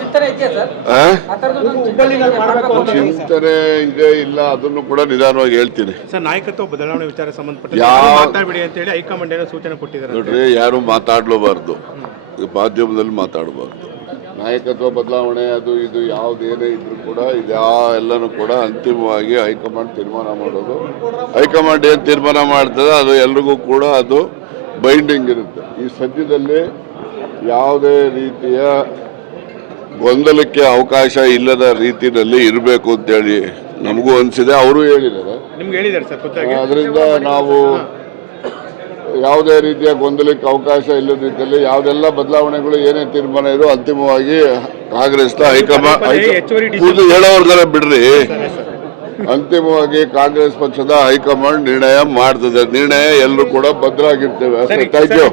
ಚಿಂತನೆ ಇದೆ ಇಲ್ಲ ಅದನ್ನು ಕೂಡ ನಿಧಾನವಾಗಿ ಹೇಳ್ತೀನಿ ಸರ್. ನಾಯಕತ್ವ ಬದಲಾವಣೆ ವಿಚಾರ ಸಂಬಂಧಪಟ್ಟ ಮಾತಾಡಬೇಡಿ ಅಂತ ಹೇಳಿ ಹೈಕಮಾಂಡ್ ಏನೋ ಸೂಚನೆ ಕೊಟ್ಟಿದ್ದಾರೆ. ನೋಡ್ರಿ, ಯಾರು ಮಾತಾಡಲೂಬಾರ್ದು, ಮಾಧ್ಯಮದಲ್ಲಿ ಮಾತಾಡಬಾರ್ದು. ನಾಯಕತ್ವ ಬದಲಾವಣೆ ಅದು ಇದು ಯಾವುದೇನೇ ಇದ್ರೂ ಕೂಡ ಎಲ್ಲನೂ ಕೂಡ ಅಂತಿಮವಾಗಿ ಹೈಕಮಾಂಡ್ ತೀರ್ಮಾನ ಮಾಡೋದು. ಹೈಕಮಾಂಡ್ ಏನು ತೀರ್ಮಾನ ಮಾಡ್ತದೆ ಅದು ಎಲ್ರಿಗೂ ಕೂಡ ಅದು ಬೈಂಡಿಂಗ್ ಇರುತ್ತೆ. ಈ ಸದ್ಯದಲ್ಲಿ ಯಾವುದೇ ರೀತಿಯ ಗೊಂದಲಕ್ಕೆ ಅವಕಾಶ ಇಲ್ಲದ ರೀತಿಯಲ್ಲಿ ಇರಬೇಕು ಅಂತೇಳಿ ನಮಗೂ ಅನಿಸಿದೆ, ಅವರು ಹೇಳಿದ್ದಾರೆ. ಅದರಿಂದ ನಾವು ಯಾವುದೇ ರೀತಿಯ ಗೊಂದಲಕ್ಕೆ ಅವಕಾಶ ಇಲ್ಲದ ರೀತಿಯಲ್ಲಿ ಯಾವುದೆಲ್ಲ ಬದಲಾವಣೆಗಳು ಏನೇ ತೀರ್ಮಾನ ಇರೋ ಅಂತಿಮವಾಗಿ ಕಾಂಗ್ರೆಸ್ನ ಹೈಕಮಾಂಡ್ ಹೇಳೋರ್ಗಾರ ಬಿಡ್ರಿ, ಅಂತಿಮವಾಗಿ ಕಾಂಗ್ರೆಸ್ ಪಕ್ಷದ ಹೈಕಮಾಂಡ್ ನಿರ್ಣಯ ಮಾಡ್ತದೆ. ನಿರ್ಣಯ ಎಲ್ಲರೂ ಕೂಡ ಭದ್ರಾಗಿರ್ತೇವೆ. ಅಷ್ಟೇ. Thank you.